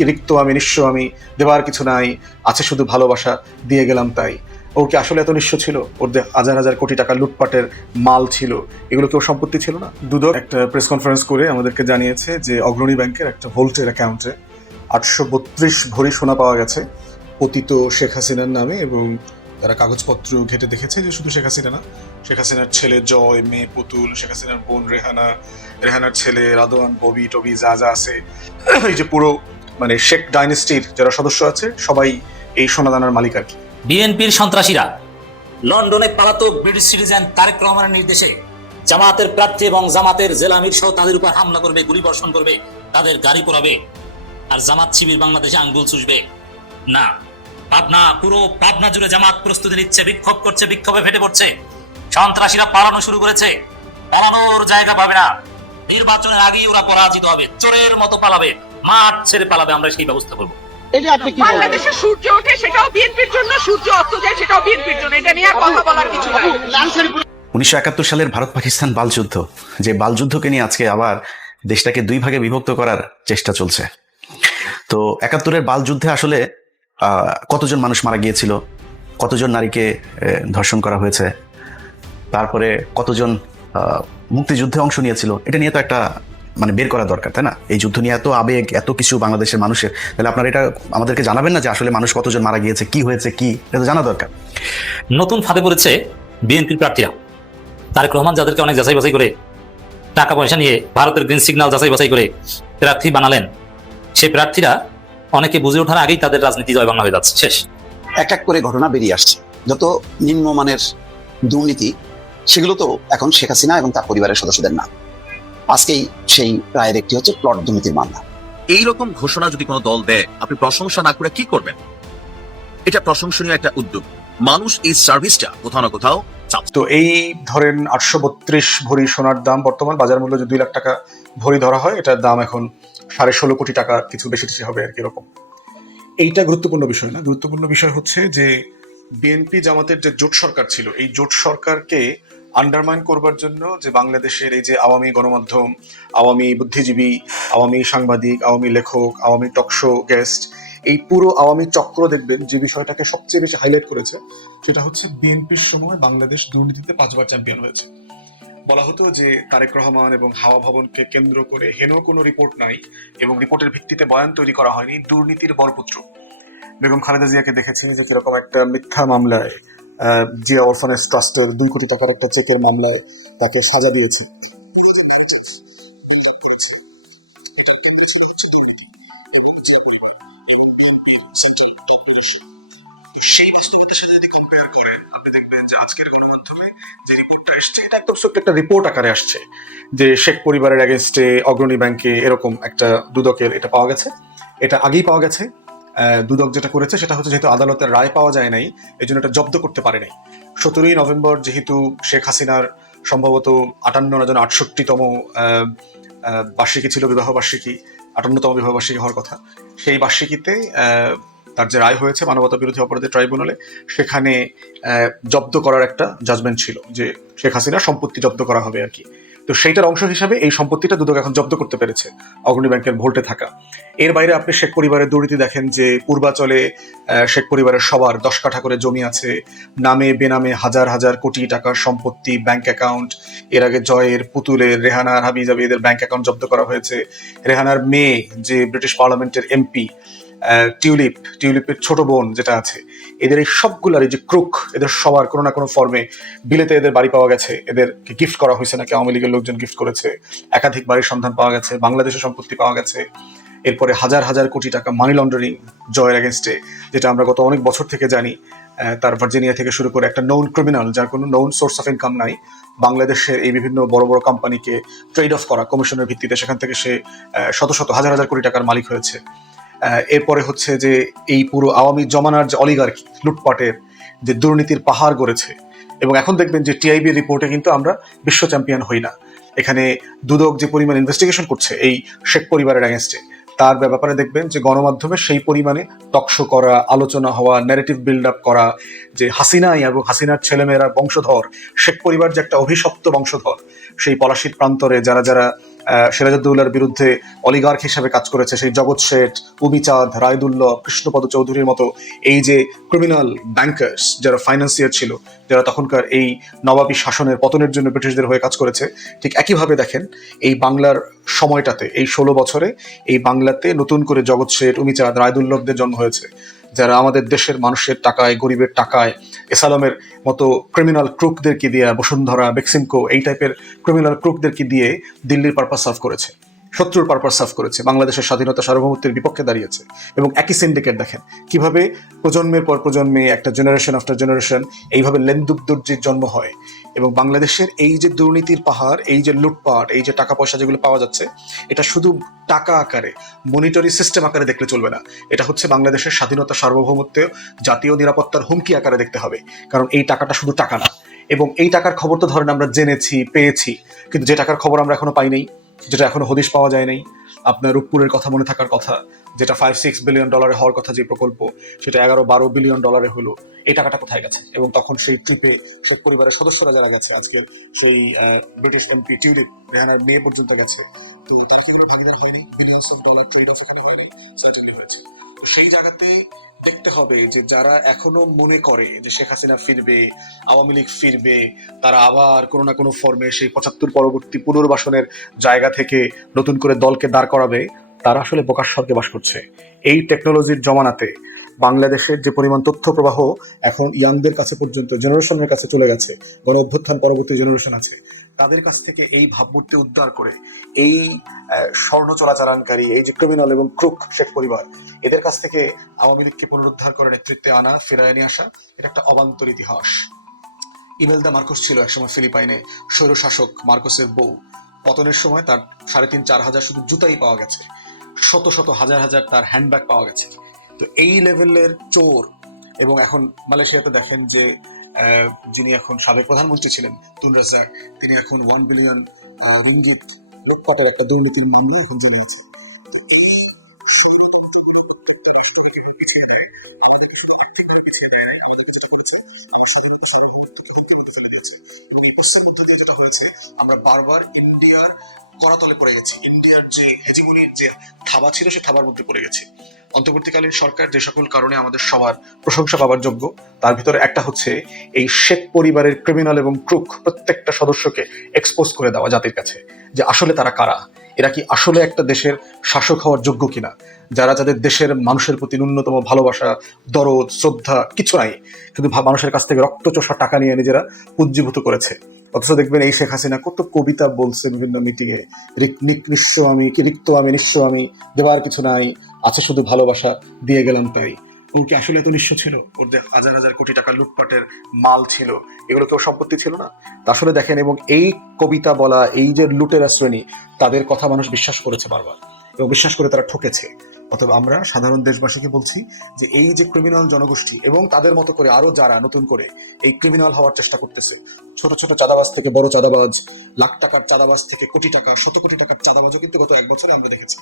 কি রিক্ত আমি, নিঃস্ব আমি, দেবার কিছু নাই, আছে শুধু ভালোবাসা, দিয়ে গেলাম তাই। ও কি আসলে এত নিঃস্ব ছিল? ওর যে হাজার হাজার কোটি টাকা লুটপাটের মাল ছিল, এগুলো কি ওর সম্পত্তি ছিল না? দুদক একটা প্রেস কনফারেন্স করে আমাদেরকে জানিয়েছে যে অগ্রণী ব্যাংকের একটা ভোল্টের অ্যাকাউন্টে 832 ভরি সোনা পাওয়া গেছে পতিত শেখ হাসিনার নামে, এবং তারা কাগজপত্র ঘেটে দেখেছে যে শুধু শেখ হাসিনা না, শেখ হাসিনার ছেলে জয়, মেয়ে পুতুল, শেখ হাসিনার বোন রেহানা, রেহানার ছেলে রাদওয়ান, ববি টবি যা যা আছে, এই যে পুরো মানে শেখ ডাইনেস্টির যারা সদস্য আছে সবাই এই সোনাদানার মালিক আর কি। বিএনপির সন্ত্রাসীরা লন্ডনে পলাতক ব্রিটিশ সিটিজেন তারেক রহমানের নির্দেশে জামাতের প্রার্থী এবং জামাতের জেলা আমির সহ তাদের উপর হামলা করবে, গুলি বর্ষণ করবে, তাদের গাড়ি পোড়াবে, আর জামাত শিবির বাংলাদেশে আঙ্গুল চুষবে না। পাবনা, পুরো পাবনা জুড়ে জামাত প্রস্তুতি নিচ্ছে, বিক্ষোভ করছে, বিক্ষোভে ফেটে পড়ছে। সন্ত্রাসীরা পালানো শুরু করেছে, পালানোর জায়গা পাবে না। নির্বাচনের আগেই ওরা পরাজিত হবে, চোরের মতো পালাবে, মাঠ ছেড়ে পালাবে। আমরা সেই ব্যবস্থা করবো। বাংলাদেশে সূর্য ওঠে সেটাও বিএনপির জন্য, সূর্য অস্ত যায় সেটাও বিএনপির জন্য, এটা নিয়ে কথা বলার কিছু নাই। 1971 সালের ভারত পাকিস্তান বালযুদ্ধ, যে বালযুদ্ধকে নিয়ে আজকে আবার দেশটাকে দুই ভাগে বিভক্ত করার চেষ্টা চলছে। তো 71-এর বালযুদ্ধে আসলে কতজন মানুষ মারা গিয়েছিল, কতজন নারীকে ধর্ষণ করা হয়েছে, তারপরে কতজন মুক্তিযুদ্ধে অংশ নিয়েছিল, এটা নিয়ে তো একটা মানে বের করা দরকার, তাই না? এই যুদ্ধ নিয়ে এত আবেগ, এত কিছু বাংলাদেশের মানুষের, তাহলে আপনারা এটা আমাদেরকে জানাবেন না যে আসলে মানুষ কতজন মারা গিয়েছে, কি হয়েছে, কি, এটা তো জানা দরকার। নতুন ফাঁদে পড়েছে বিএনপির প্রার্থীরা। তারেক রহমান যাদেরকে অনেক যাচাই বাছাই করে, টাকা পয়সা নিয়ে ভারতের গ্রিন সিগন্যাল যাচাই বাছাই করে প্রার্থী বানালেন, সেই প্রার্থীরা অনেকে বুঝে ওঠার আগেই তাদের রাজনীতি জয় বাংলা হয়ে যাচ্ছে, শেষ। এক এক করে ঘটনা বেরিয়ে আসছে, যত নিম্নমানের দুর্নীতি, সেগুলো তো এখন শেখ হাসিনা এবং তার পরিবারের সদস্যদের না। আজকেই সেই রায়ের একটি হচ্ছে প্লট দুর্নীতির মামলা। এইরকম ঘোষণা যদি কোনো দল দেয়, আপনি প্রশংসা না করে কি করবেন? এটা প্রশংসনীয় একটা উদ্যোগ। মানুষ এই সার্ভিসটা কোথাও না কোথাও চাচ্ছে। তো এই ধরেন 832 ভরি সোনার দাম বর্তমান বাজার মূল্য যে 2 লাখ টাকা ভরি ধরা হয়, এটার দাম এখন 16.5 কোটি টাকা, কিছু বেশি বেশি হবে আর কি এরকম। এইটা গুরুত্বপূর্ণ বিষয় না। গুরুত্বপূর্ণ বিষয় হচ্ছে যে বিএনপি জামাতের যে জোট সরকার ছিল, এই জোট সরকারকে আন্ডারমাইন করবার জন্য যে বাংলাদেশের এই যে আওয়ামী গণমাধ্যম, আওয়ামী বুদ্ধিজীবী, আওয়ামী সাংবাদিক, আওয়ামী লেখক, আওয়ামী টকশো গেস্ট, এই পুরো আওয়ামী চক্র দেখবেন যে বিষয়টাকে সবচেয়ে বেশি হাইলাইট করেছে, সেটা হচ্ছে বিএনপির সময় বাংলাদেশ দুর্নীতিতে 5 বার চ্যাম্পিয়ন হয়েছে। বলা হতো যে তারেক রহমান এবং হাওয়া ভবনকে কেন্দ্র করে হেন কোনো রিপোর্ট নাই এবং রিপোর্টের ভিত্তিতে বয়ান তৈরি করা হয়নি। দুর্নীতির বরপুত্র বেগম খালেদা জিয়াকে দেখেছেন যে কিরকম একটা মিথ্যা মামলায়, জিয়া অরফানেজ ট্রাস্টের 2 কোটি টাকার একটা চেকের মামলায় তাকে সাজা দিয়েছে। সেই বাস্তবতার সাথে যদি কম্পেয়ার করেন, আপনি দেখবেন যে আজকের গণমাধ্যমে যে রিপোর্টটা আসছে, এটা একদম ছোট্ট একটা রিপোর্ট আকারে আসছে যে শেখ পরিবারের এগেনস্টে অগ্রণী ব্যাংকে এরকম একটা দুদকের এটা পাওয়া গেছে। এটা আগেই পাওয়া গেছে। দুদক যেটা করেছে সেটা হচ্ছে, যেহেতু আদালতের রায় পাওয়া যায় নাই, এই জন্য এটা জব্দ করতে পারে নাই। 17ই নভেম্বর যেহেতু শেখ হাসিনার সম্ভবত 58 না যেন 68তম বার্ষিকী ছিল, বিবাহ বার্ষিকী, 58তম বিবাহ বার্ষিকী হওয়ার কথা, সেই বার্ষিকীতে তার যে রায় হয়েছে মানবতা বিরোধী অপরাধের ট্রাইব্যুনালে, সেখানে জব্দ করার একটা জাজমেন্ট ছিল যে শেখ হাসিনার সম্পত্তি জব্দ করা হবে আর কি। তো সেইটার অংশ হিসাবে এই সম্পত্তিটা দুদক এখন জব্দ করতে পেরেছে, অগ্রণী ব্যাংকের ভোল্টে থাকা। এর বাইরে আপনি শেখ পরিবারের দুর্নীতি দেখেন যে পূর্বাচলে শেখ পরিবারের সবার 10 কাঠা করে জমি আছে, নামে বেনামে হাজার হাজার কোটি টাকার সম্পত্তি, ব্যাংক অ্যাকাউন্ট। এর আগে জয়ের, পুতুলের, রেহানার, হাবিজাবি এদের ব্যাংক অ্যাকাউন্ট জব্দ করা হয়েছে। রেহানার মেয়ে যে ব্রিটিশ পার্লামেন্টের এমপি, টিউলিপের ছোট বোন যেটা আছে, এদের এই সবগুলার এই যে ক্রুক, এদের সবার কোনো না কোনো ফর্মে বিলেতে এদের বাড়ি পাওয়া গেছে, এদেরকে গিফট করা হয়েছে, নাকি আওয়ামী লীগের লোকজন গিফট করেছে, একাধিক বাড়ির সন্ধান পাওয়া গেছে, বাংলাদেশের সম্পত্তি পাওয়া গেছে। এরপরে হাজার হাজার কোটি টাকা মানি লন্ডারিং জয়ের এগেনস্টে, যেটা আমরা গত অনেক বছর থেকে জানি। তার ভার্জিনিয়া থেকে শুরু করে একটা নোন ক্রিমিনাল, যার কোনো নোন সোর্স অফ ইনকাম নাই, বাংলাদেশের এই বিভিন্ন বড় বড় কোম্পানিকে ট্রেড অফ করা কমিশনের ভিত্তিতে, সেখান থেকে সে শত শত হাজার হাজার কোটি টাকার মালিক হয়েছে। এরপরে হচ্ছে যে এই পুরো আওয়ামী জমানার যে অলিগার্কি, লুটপাটের যে দুর্নীতির পাহাড় গড়েছে। এবং এখন দেখবেন যে টিআইবির রিপোর্টে কিন্তু আমরা বিশ্ব চ্যাম্পিয়ন হই না। এখানে দুদক যে পরিমাণ ইনভেস্টিগেশন করছে এই শেখ পরিবারের এগেনস্টে, তার ব্যাপারে দেখবেন যে গণমাধ্যমে সেই পরিমাণে টকশো করা, আলোচনা হওয়া, ন্যারেটিভ বিল্ড আপ করা, যে হাসিনাই এবং হাসিনার ছেলেমেয়েরা বংশধর, শেখ পরিবার যে একটা অভিশপ্ত বংশধর, সেই পলাশির প্রান্তরে যারা যারা সিরাজউদ্দৌলার বিরুদ্ধে অলিগার্ক হিসেবে কাজ করেছে সেই জগৎ শেঠ, উমিচাঁদ, রায়দুল্লহ, কৃষ্ণপদ চৌধুরীর মতো এই যে ক্রিমিনাল ব্যাংকার্স যারা ফাইন্যান্সিয়ার ছিল, যারা তখনকার এই নবাবী শাসনের পতনের জন্য ব্রিটিশদের হয়ে কাজ করেছে, ঠিক একইভাবে দেখেন এই বাংলার সময়টাতে এই 16 বছরে এই বাংলাতে নতুন করে জগৎ শেঠ, উমিচাঁদ, রায়দুল্লভদের জন্ম হয়েছে, যারা আমাদের দেশের মানুষের টাকায়, গরিবের টাকায় এসালামের মতো ক্রিমিনাল ক্রুকদেরকে দিয়ে, বসুন্ধরা, বেক্সিমকো এই টাইপের ক্রিমিনাল ক্রুকদেরকে দিয়ে দিল্লির পারপাস সার্ভ করেছে, শত্রুর পারপাস সার্ভ করেছে, বাংলাদেশের স্বাধীনতা সার্বভৌমত্বের বিপক্ষে দাঁড়িয়েছে। এবং একই সিন্ডিকেট দেখেন কিভাবে প্রজন্মের পর প্রজন্মে একটা জেনারেশন আফটার জেনারেশন এইভাবে লেনদুবদর্জির জন্ম হয়। এবং বাংলাদেশের এই যে দুর্নীতির পাহাড়, এই যে লুটপাট, এই যে টাকা পয়সা যেগুলো পাওয়া যাচ্ছে, এটা শুধু টাকা আকারে, মনিটরি সিস্টেম আকারে দেখলে চলবে না। এটা হচ্ছে বাংলাদেশের স্বাধীনতা সার্বভৌমত্ব, জাতীয় নিরাপত্তার হুমকি আকারে দেখতে হবে। কারণ এই টাকাটা শুধু টাকা না, এবং এই টাকার খবর তো ধরেন আমরা জেনেছি, পেয়েছি, কিন্তু যে টাকার খবর আমরা এখনো পাই নাই, যেটা এখনো হদিশ পাওয়া যায় নাই। আপনার রূপপুরের কথা মনে থাকার কথা, যেটা $5-6 বিলিয়ন হওয়ার কথা যে প্রকল্প, সেটা $11-12 বিলিয়ন হলো। এই টাকাটা কোথায় গেছে? এবং তখন সেই ট্রিপে শেখ পরিবারের সদস্যরা যারা গেছে, আজকের সেই ব্রিটিশ এমপি টিউলিপ, রেহানার মেয়ে পর্যন্ত গেছে, তো তারা কি ভাগিদার হয়নি? $বিলিয়ন্স ট্রেড অফ এখানে হয় নাই, সার্টেনলি হয়েছে। তো সেই জায়গাতে দেখতে হবে যে যারা এখনো মনে করে যে শেখ হাসিনা ফিরবে, আওয়ামী লীগ ফিরবে, তারা আবার কোনো না কোনো ফর্মে সেই 75 পরবর্তী পুনর্বাসনের জায়গা থেকে নতুন করে দলকে দাঁড় করাবে, তারা আসলে বোকার স্বর্গে বাস করছে। এই টেকনোলজির জমানাতে বাংলাদেশের যে পরিমাণ তথ্য প্রবাহ এখন ইয়াংদের কাছে পর্যন্ত, জেনারেশনের কাছে চলে গেছে, গণ অভ্যুত্থান পরবর্তী জেনারেশন আছে, তাদের কাছ থেকে এই ভাবমূর্তি উদ্ধার করে এই স্বর্ণ চোরাচালানকারী, এই যে ক্রিমিনাল এবং ক্রুক শেখ পরিবার, এদের কাছ থেকে আওয়ামী লীগকে পুনরুদ্ধার করে নেতৃত্বে আনা, ফিরায় নিয়ে আসা, এটা একটা অবান্তর ইতিহাস। ইমেলদা মার্কোস ছিল একসময় ফিলিপাইনে স্বৈরশাসক মার্কোসের বউ। পতনের সময় তার 3,500-4 হাজার শুধু জুতাই পাওয়া গেছে, শত শত হাজার হাজার তার হ্যান্ডব্যাগ পাওয়া গেছে। তো এই লেভেলের চোর। এবং এখন মালয়েশিয়াতে দেখেন যে যিনি এখন সাবেক প্রধানমন্ত্রী ছিলেন তুন রাজ্জাক, তিনি এখন 1 বিলিয়ন রিঙ্গিত লুটপাটের একটা দুর্নীতির মামলা এখন জেনে আছে। তো এই প্রত্যেকটা রাষ্ট্রকে পিছিয়ে দেয়, আমাদেরকে শুধু আর্থিকভাবে পিছিয়ে দেয় নাই, আমাদেরকে যেটা করেছে আমরা স্বাধীনতা সার্বভৌমত্বকে হুমকির মধ্যে ফেলে দিয়েছে। এবং এই প্রশ্নের মধ্যে দিয়ে যেটা হয়েছে, আমরা বারবার ইন্ডিয়ার করাতলে পড়ে গেছি, ইন্ডিয়ার যে হেজিমনির যে থাবা ছিল সে থাবার মধ্যে পড়ে গেছে। অন্তর্বর্তীকালীন সরকার যে সকল কারণে আমাদের সবার প্রশংসা পাওয়ার যোগ্য, তার ভিতরে একটা হচ্ছে এই শেখ পরিবারের ক্রিমিনাল এবং ক্রুক প্রত্যেকটা সদস্যকে এক্সপোজ করে দেওয়া জাতির কাছে, যে আসলে তারা কারা, এরা কি আসলে একটা দেশের শাসক হওয়ার যোগ্য কিনা, যারা যাদের দেশের মানুষের প্রতি ন্যূনতম ভালোবাসা, দরদ, শ্রদ্ধা কিছু নাই, কিন্তু মানুষের কাছ থেকে রক্তচোষা টাকা নিয়ে নিজেরা পুঞ্জীভূত করেছে। অথচ দেখবেন এই শেখ হাসিনা কত কবিতা বলছে বিভিন্ন মিটিংয়ে, নিঃস্ব আমি, কি রিক্ত আমি, নিঃস্ব আমি, দেওয়ার কিছু নাই, আছে শুধু ভালোবাসা, দিয়ে গেলাম তাই। ও কি আসলে এত নিঃস্ব ছিল? ওর যে হাজার হাজার কোটি টাকা লুটপাটের মাল ছিল, এগুলো কেউ সম্পত্তি ছিল না? তা আসলে দেখেন, এবং এই কবিতা বলা, এই যে লুটেরা শ্রেণী, তাদের কথা মানুষ বিশ্বাস করেছে বারবার, এবং বিশ্বাস করে তারা ঠকেছে। অথবা আমরা সাধারণ দেশবাসীকে বলছি যে এই যে ক্রিমিনাল জনগোষ্ঠী এবং তাদের মতো করে আরো যারা নতুন করে এই ক্রিমিনাল হওয়ার চেষ্টা করতেছে, ছোট ছোট চাঁদাবাজ থেকে বড় চাঁদাবাজ, লাখ টাকার চাঁদাবাজ থেকে কোটি টাকা, শত কোটি টাকার চাঁদাবাজও কিন্তু গত 1 বছরে আমরা দেখেছি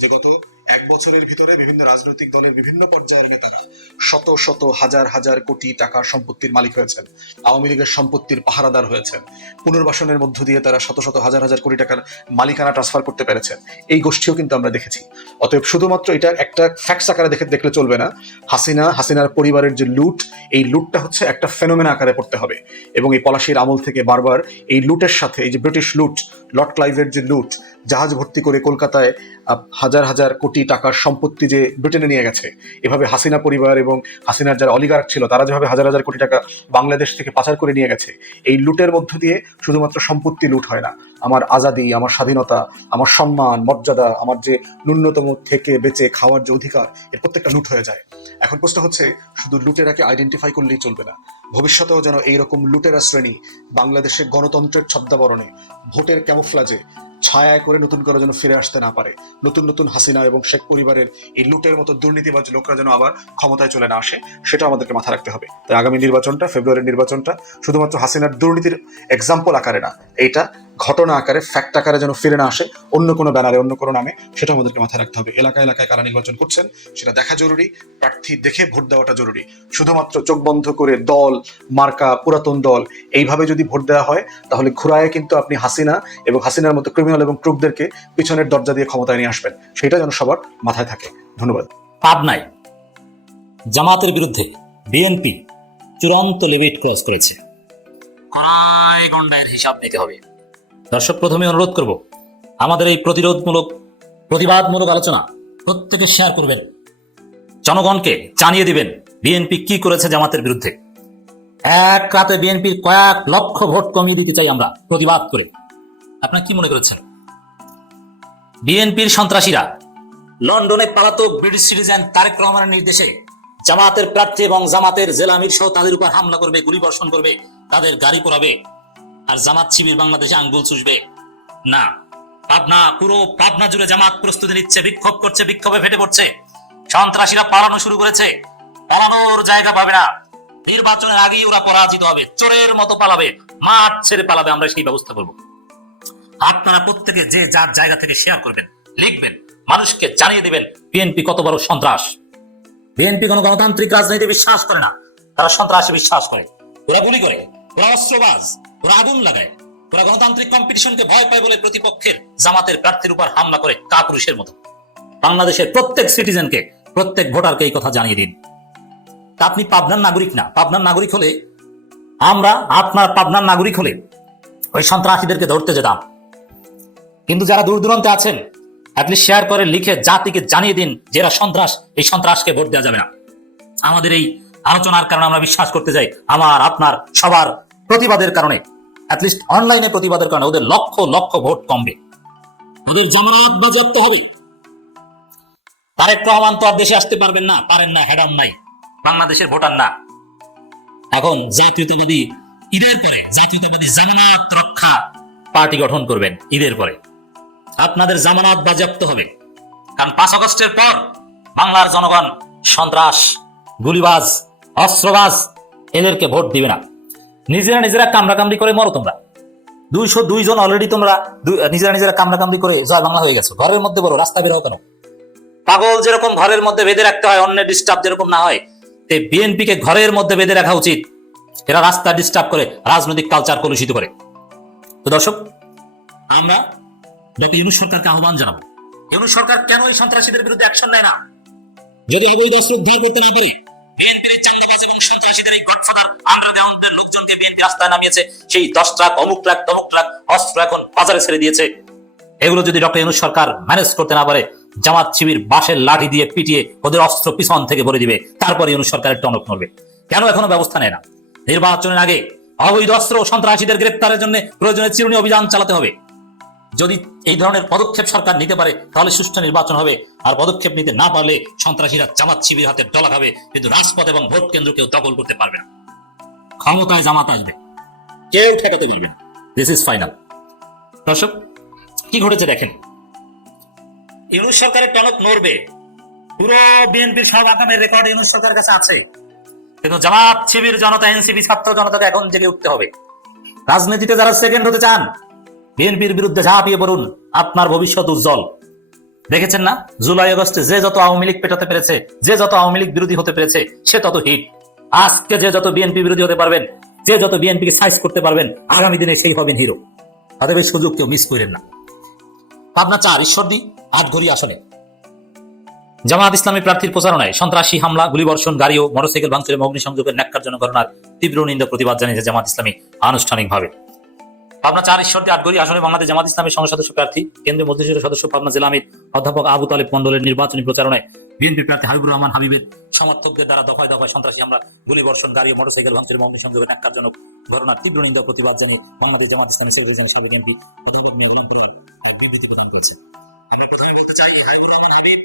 যে গত 1 বছরের ভিতরে বিভিন্ন রাজনৈতিক দলের বিভিন্ন পর্যায়ের নেতারা শত শত হাজার হাজার কোটি টাকার সম্পত্তির মালিক হয়েছেন, আওয়ামী লীগের সম্পত্তির পাহারাদার হয়েছেন, পুনর্বাসনের মধ্য দিয়ে তারা শত শত হাজার হাজার কোটি টাকার মালিকানা ট্রান্সফার করতে পেরেছেন। এই গোষ্ঠীও কিন্তু আমরা দেখেছি। অতএব শুধুমাত্র এটা একটা ফ্যাক্টস আকারে দেখলে চলবে না। হাসিনার পরিবারের যে লুট, এই লুটটা হচ্ছে একটা ফেনোমেনা আকারে পড়তে হবে। এবং এই পলাশির আমল থেকে বারবার এই লুটের সাথে, এই যে ব্রিটিশ লুট, লর্ড ক্লাইভের যে লুট, জাহাজ ভর্তি করে কলকাতায় হাজার হাজার কোটি টাকার সম্পত্তি যে ব্রিটেনে নিয়ে গেছে, এভাবে হাসিনা পরিবার এবং হাসিনার যারা অলিগার্ক ছিল তারা যেভাবে হাজার হাজার কোটি টাকা বাংলাদেশ থেকে পাচার করে নিয়ে গেছে, এই লুটের মধ্য দিয়ে শুধুমাত্র সম্পত্তি লুট হয় না, আমার আজাদি, আমার স্বাধীনতা, আমার সম্মান, মর্যাদা, আমার যে ন্যূনতম থেকে বেঁচে খাওয়ার যে অধিকার, এর প্রত্যেকটা লুট হয়ে যায়। এখন প্রশ্ন হচ্ছে, শুধু লুটেরাকে আইডেন্টিফাই করলেই চলবে না, ভবিষ্যতেও যেন এইরকম লুটেরা শ্রেণী বাংলাদেশের গণতন্ত্রের ছদ্মাবরণে, ভোটের ক্যামোফ্লাজে, ছায়ায় করে নতুন করে যেন ফিরে আসতে না পারে। নতুন নতুন হাসিনা এবং শেখ পরিবারের এই লুটের মতো দুর্নীতিবাজ লোকরা যেন আবার ক্ষমতায় চলে না আসে, সেটা আমাদেরকে মাথা রাখতে হবে। তাই আগামী নির্বাচনটা, ফেব্রুয়ারির নির্বাচনটা শুধুমাত্র হাসিনার দুর্নীতির এক্সাম্পল আকারে না, এইটা ঘটনা আকারে, ফ্যাক্ট আকারে যেন ফিরে না আসে অন্য কোনো ব্যানারে, অন্য কোনো নামে, সেটা আমাদেরকে মাথায় রাখতে হবে। এলাকায় এলাকায় কারা নির্বাচন করছেন সেটা দেখা জরুরি। প্রার্থী দেখে ভোট দেওয়াটা জরুরি। শুধুমাত্র চোখ বন্ধ করে দল, মার্কা, পুরাতন দল এইভাবে যদি ভোট দেওয়া হয় তাহলে ঘুরায় কিন্তু আপনি হাসিনা এবং হাসিনার মতো ক্রিমিনাল এবং ক্রুকদেরকে পিছনের দরজা দিয়ে ক্ষমতায় নিয়ে আসবেন। সেটা যেন সবার মাথায় থাকে। ধন্যবাদ। পাবনায় জামাতের বিরুদ্ধে বিএনপি চূড়ান্ত লিমিট ক্রস করেছে। কয় গন্ডায়ের হিসাব নিতে হবে। দর্শক, প্রথমে অনুরোধ করব, আমাদের এই প্রতিবাদমূলক আলোচনা প্রত্যেকে শেয়ার করবেন, জনগণকে জানিয়ে দিবেন বিএনপি কি করেছে জামাতের বিরুদ্ধে। এক রাতে বিএনপির কয়েক লক্ষ ভোট কমিয়ে দিতে চাই আমরা প্রতিবাদ করে। আপনারা কি মনে করেছেন? বিএনপির সন্ত্রাসীরা লন্ডনে পলাতক ব্রিটিশ সিটিজেন তারেক রহমানের নির্দেশে জামাতের প্রার্থী এবং জামাতের জেলা আমির সহ তাদের উপর হামলা করবে, গুলিবর্ষণ করবে, তাদের গাড়ি পোড়াবে, আর জামাত শিবির বাংলাদেশে আঙ্গুল চুষবে না। পুরো পাবনা জুড়ে জামাত প্রস্তুতি নিচ্ছে, বিক্ষোভ করছে, বিক্ষোভে ফেটে পড়ছে। সন্ত্রাসীরা পালানো শুরু করেছে, পালানোর জায়গা পাবে না। নির্বাচনের আগেই ওরা পরাজিত হবে, চোরের মতো পালাবে, মাঠ ছেড়ে পালাবে। আমরা সেই ব্যবস্থা করব। আপনারা প্রত্যেকে যে যার জায়গা থেকে শেয়ার করবেন, লিখবেন, মানুষকে জানিয়ে দিবেন বিএনপি কত বড় সন্ত্রাস। বিএনপি কোনো গণতান্ত্রিক রাজনীতি বিশ্বাস করে না, তারা সন্ত্রাসে বিশ্বাস করে। ওরা গুলি করে, ওরা অস্ত্রবাজ, ওরা আগুন লাগায়, ওরা গণতান্ত্রিক কম্পিটিশনকে ভয় পায় বলে প্রতিপক্ষের জামাতের প্রার্থীর উপর হামলা করে কাপুরুষের মতো। বাংলাদেশের প্রত্যেক সিটিজেনকে, প্রত্যেক ভোটারকে এই কথা জানিয়ে দিন। তা আপনি পাবনার নাগরিক না, পাবনার নাগরিক হলে আপনার পাবনার নাগরিক হলে ওই সন্ত্রাসীদেরকে ধরতে যেতাম। কিন্তু যারা দূর দূরান্তে আছেন, অ্যাটলিস্ট শেয়ার করে লিখে জাতিকে জানিয়ে দিন যে এরা সন্ত্রাস, এই সন্ত্রাসকে ভোট দেওয়া যাবে না। আমাদের এই আলোচনার কারণে আমরা বিশ্বাস করতে যাই, আমার আপনার সবার প্রতিবাদের কারণে, অ্যাটলিস্ট অনলাইনে প্রতিবাদের কারণে ওদের লক্ষ লক্ষ ভোট কমবে, ওদের জামানত বাজেয়াপ্ত হবে। তারেক রহমান তো আর দেশে আসতে পারবেন না, পারেন না, হ্যাডাম নাই, বাংলাদেশের ভোটার না। এখন জাতীয়তাবাদী ঈদের পরে জাতীয়তাবাদী জামানত রক্ষা পার্টি গঠন করবেন ঈদের পরে। আপনাদের জামানত বাজেয়াপ্ত হবে, কারণ 5 আগস্টের পর বাংলার জনগণ সন্ত্রাস, গুলিবাজ, অস্ত্রবাজ এদেরকে ভোট দিবে না। নিজেরা কামড়াকামড়ি করে মরো তোমরা। 202 জন অলরেডি তোমরা নিজেরা কামড়াকামড়ি করে জয় বাংলা হয়ে গেছো। ঘরের মধ্যে বলো, রাস্তা বের হও কেন? পাগল যেরকম ঘরের মধ্যে বেঁধে রাখতে হয়, অন্যের ডিস্টার্ব যেরকম না হয়, বিএনপি কে ঘরের মধ্যে বেঁধে রাখা উচিত। এরা রাস্তা ডিস্টার্ব করে, রাজনৈতিক কালচার কলুষিত করে। তো দর্শক, আমরা ডক্টর ইউনূস সরকারকে আহ্বান জানাবো, ইউনূস সরকার কেন এই সন্ত্রাসীদের বিরুদ্ধে অ্যাকশন নেয় না? যদি অবৈধ অস্ত্র উদ্ধার করতে না পারে, বিএনপির চাঁদাবাজ এবং সন্ত্রাসীদের এই গডফাদার আন্ডারগ্রাউন্ডের লোকজনকে বিএনপি রাস্তায় নামিয়েছে, সেই 10 ট্রাক অমুক ট্রাক তমুক ট্রাক অস্ত্র এখন বাজারে ছেড়ে দিয়েছে। এগুলো যদি ডক্টর ইউনূস সরকার ম্যানেজ করতে না পারে, জামাত শিবির বাঁশের লাঠি দিয়ে পিটিয়ে ওদের অস্ত্র পিছন থেকে ভরে দিবে, তারপরে ইউনূস সরকারের টনক নড়বে। কেন এখনো ব্যবস্থা নেয় না? নির্বাচনের আগে অবৈধ অস্ত্র সন্ত্রাসীদের গ্রেপ্তারের জন্য প্রয়োজনে চিরুনি অভিযান চালাতে হবে। যদি এই ধরনের পদক্ষেপ সরকার নিতে পারে তাহলে সুষ্ঠু নির্বাচন হবে। আর পদক্ষেপ নিতে না পারলে সন্ত্রাসীরা জামাত শিবির হাতে ডলা খাবে, কিন্তু রাজপথ এবং ভোট কেন্দ্র কেউ দখল করতে পারবে না। ক্ষমতায় জামাত আসবে, কেউ ঠেকাতে পারবে না। This is final. দর্শক, কি ঘটেছে দেখেন। ইউনূস সরকারের টনক নড়বে, পুরো বিএনপির সব আকামের রেকর্ড ইউনূস সরকারের কাছে আছে, কিন্তু জামাত শিবির জনতা, এনসিপি ছাত্র জনতাকে এখন জেগে উঠতে হবে। রাজনীতিতে যারা সেকেন্ড হতে চান, বিএনপির বিরুদ্ধে ঝাঁপিয়ে পড়ুন, আপনার ভবিষ্যৎ উজ্জ্বল। দেখেছেন না, জুলাই আগস্টে যে যত আওয়ামী লীগ পেটাতে পেরেছে, যে যত আওয়ামী লীগ বিরোধী হতে পেরেছে, সে তত হিট। আজকে যে যত বিএনপি বিরোধী হতে পারবেন, যে যত বিএনপিকে সাইজ করতে পারবেন, আগামী দিনে সেই হবেন হিরো। তাদের এই সুযোগ কেউ মিস করেন না। পাবনা 4 ঈশ্বরদী 8ঘড়ি আসনে জামাত ইসলামী প্রার্থীর প্রচারণায় সন্ত্রাসী হামলা, গুলিবর্ষণ, গাড়ি ও মোটরসাইকেল ভাঙচুর এবং অগ্নিসংযোগের ন্যাক্কারজনক ঘটনার তীব্র নিন্দা প্রতিবাদ জানিয়েছে জামাত ইসলামী আনুষ্ঠানিকভাবে। পাবনা 4 ঈশ্বরদী 8ঘড়ি আসনে বাংলাদেশ জামাত ইসলামের সংসদ সদস্য প্রার্থী, কেন্দ্রীয় মজলিসের সদস্য পাবনা জেলা আমির অধ্যাপক আবু তালেব মণ্ডলের নির্বাচনী প্রচারণায় বিএনপি প্রার্থী হাবিবুর রহমান হাবিবের সমর্থকদের দ্বারা দফায় দফায় সন্ত্রাসী হামলা, গুলিবর্ষণ, গাড়ি ও মোটরসাইকেল ভাঙচুর এবং অগ্নিসংযোগের ন্যাক্কারজনক ঘটনার তীব্র নিন্দা প্রতিবাদ জানিয়ে বাংলাদেশ জামাত ইসলামী সেক্রেটারি সাবেক এমপি প্রধানমন্ত্রী মিয়া গোলাম পীরের বিবৃতি প্রদান করেছে। আমি প্রথমে বলতে চাই, হাবিবুর রহমান হাবিব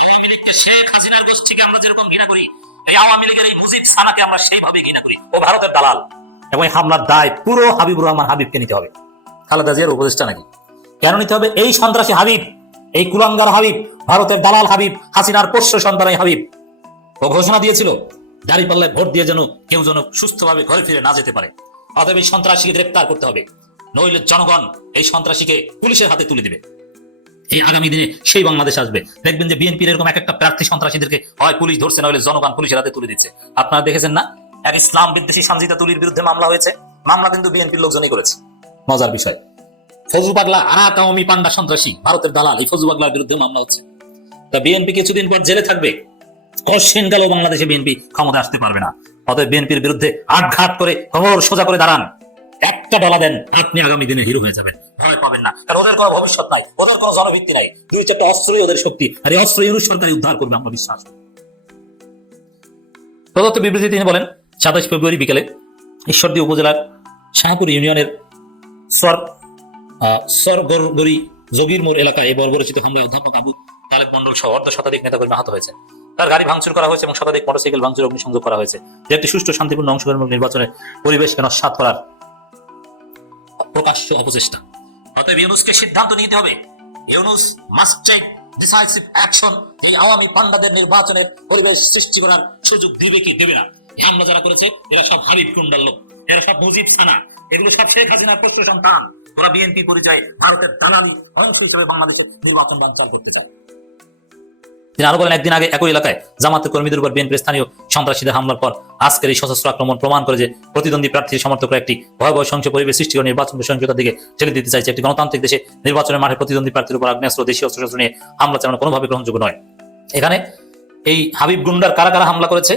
আওয়ামী লীগকে শেখ হাসিনার গোষ্ঠীকে আমরা যেরকম ঘৃণা করি, এই আওয়ামী লীগের এই মুজিব সানাকে আমরা সেইভাবে ঘৃণা করি। ও ভারতের দালাল, এবং এই হামলার দায় পুরো হাবিবুর রহমান হাবিবকে নিতে হবে। খালেদা জিয়ার উপদেষ্টা নাকি? কেন নিতে হবে? এই সন্ত্রাসী হাবিব, এই কুলাঙ্গার হাবিব, ভারতের দালাল হাবিব, হাসিনার পোষ্য সন্তান হাবিব। ও ঘোষণা দিয়েছিল দাঁড়িপাল্লায় ভোট দিয়ে যেন কেউ যেন সুস্থভাবে ঘরে ফিরে না যেতে পারে। অতএব এই সন্ত্রাসীকে গ্রেপ্তার করতে হবে, নইলে জনগণ এই সন্ত্রাসীকে পুলিশের হাতে তুলে দিবে। এই আগামী দিনে সেই বাংলাদেশ আসবে। দেখবেন যে বিএনপির এরকম একটা প্রার্থী সন্ত্রাসীদেরকে হয় পুলিশ ধরছে, না হলে জনগণ পুলিশের হাতে তুলে দিচ্ছে। আপনারা দেখেছেন না, এক ইসলাম বিদ্বেষী সানজিদা তুলির বিরুদ্ধে মামলা হয়েছে, মামলা কিন্তু বিএনপির লোকজনই করেছে। মজার বিষয়, ফজলু পাগলা আরাক আওয়ামী পান্ডা সন্ত্রাসী ভারতের দালাল, এই ফজলু পাগলার বিরুদ্ধে মামলা হচ্ছে। তা বিএনপি কিছুদিন পর জেলে থাকবে, কশিন গেল বাংলাদেশে বিএনপি ক্ষমতা আসতে পারবে না। অতএব বিএনপির বিরুদ্ধে আঘাত করে কোমর সোজা করে দাঁড়ান, একটা ডলা দেন, আপনি আগামী দিনে হিরো হয়ে যাবেন, ভয় পাবেন না। কারণ ওদের কোনো ভবিষ্যৎ নাই, ওদের কোনো জনভিত্তি নাই, 2-4টা অস্ত্রই ওদের শক্তি, আর এই অস্ত্র ইউনুস সরকারই উদ্ধার করবে, আমরা বিশ্বাস করি। প্রদত্ত বিবৃতি তিনি বলেন, 27 ফেব্রুয়ারি বিকেলে ঈশ্বরদী উপজেলার শাহপুর ইউনিয়নের সরগরি জগির মোড় এলাকায় এই বর্বরচিত হামলায় অধ্যাপক আবু তালেব মন্ডল সহ অর্ধ শতাধিক নেতাকর্মী আহত হয়েছে। তার গাড়ি ভাঙচুর করা হয়েছে এবং শতাধিক মোটরসাইকেল ভাঙচুর অগ্নিসংযোগ করা হয়েছে, যে একটি সুষ্ঠু শান্তিপূর্ণ অংশগ্রহণ নির্বাচনের পরিবেশকে নস্যাৎ করার প্রকাশ্য অপচেষ্টা। অতএব ইউনুসকে সিদ্ধান্ত নিতে হবে, Yunus must take decisive action. এই আওয়ামী পান্ডাদের নির্বাচনের পরিবেশ সৃষ্টি করার সুযোগ দিবে কি দেবে না। এই হামলা যারা করেছে এরা সব হাবিব গুন্ডার লোক, এরা সব মুজিব সানা, এগুলো সব শেখ হাসিনার পুত্র সন্তান। ওরা বিএনপি পরিচয়ে ভারতের দালালি অংশ হিসেবে বাংলাদেশের নির্বাচন বানচাল করতে চায়। তিনি আরো বলেন, একদিন আগে একই এলাকায় জামাতের কর্মীদের উপর বিএনপির স্থানীয় সন্ত্রাসীদের হামলার পর আজকের এই সশস্ত্র আক্রমণ প্রমাণ করে যে প্রতিদ্বন্দ্বী প্রার্থীর সমর্থকরা একটি ভয়াবহ সহিংস পরিবেশ সৃষ্টি করে নির্বাচন সহিংসতার দিকে ঠেলে দিতে চাইছে। একটি গণতান্ত্রিক দেশে নির্বাচনের মাঠে প্রতিদ্বন্দ্বী প্রার্থীর উপর আগ্নেয়াস্ত্র, দেশীয় অস্ত্রশস্ত্র নিয়ে হামলা চালানো কোনোভাবে গ্রহণযোগ্য নয়। এখানে এই হাবিব গুন্ডার কারা কারা হামলা করেছে,